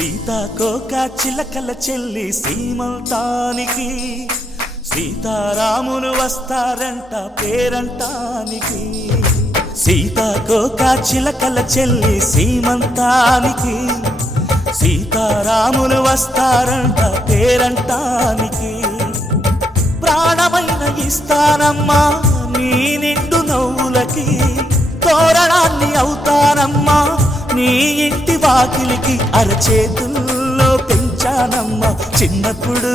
సీతాకోక చిలకల చెల్లి సీమంతానికి సీతారాములు వస్తారంట పేరంటానికి. సీతాకోక చిలకల చెల్లి సీమంతానికి సీతారాములు వస్తారంట పేరంటానికి. ప్రాణమైన ఇస్తానమ్మా నీ నిండు నవ్వులకి, తోరణాన్ని అవుతానమ్మా నీ ఇంటి వాకిలికి. అరచేతుల్లో పెంచానమ్మా చిన్నప్పుడు,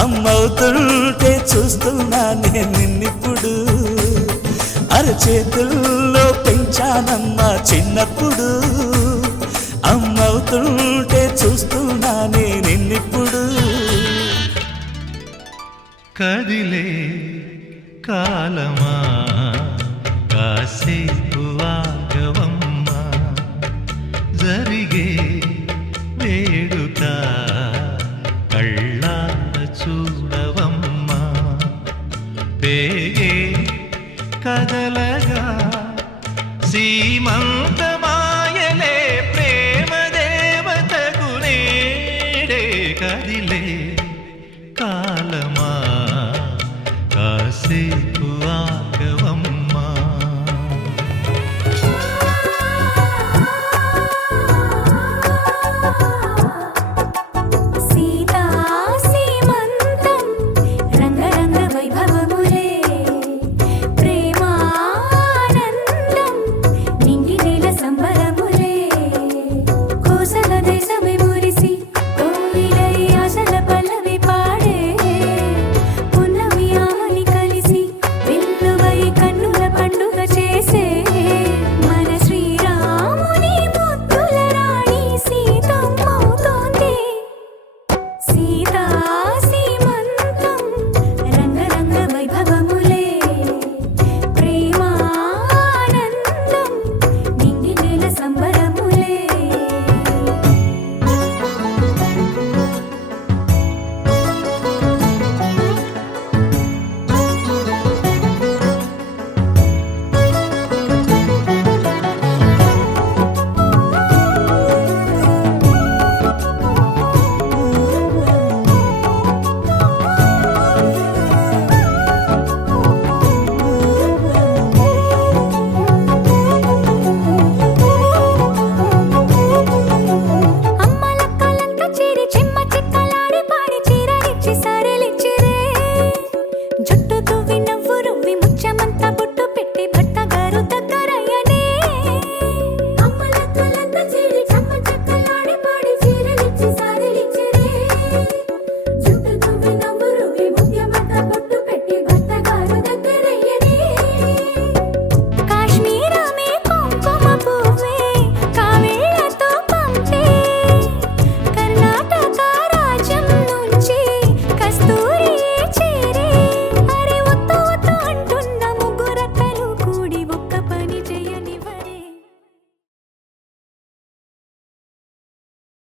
అమ్మవుతుంటే చూస్తున్నా నేను నిన్నిప్పుడు. అరచేతుల్లో పెంచానమ్మా చిన్నప్పుడు, అమ్మవుతుంటే చూస్తున్నా నేను నిన్నిప్పుడు. కదిలే కాలమా కాసే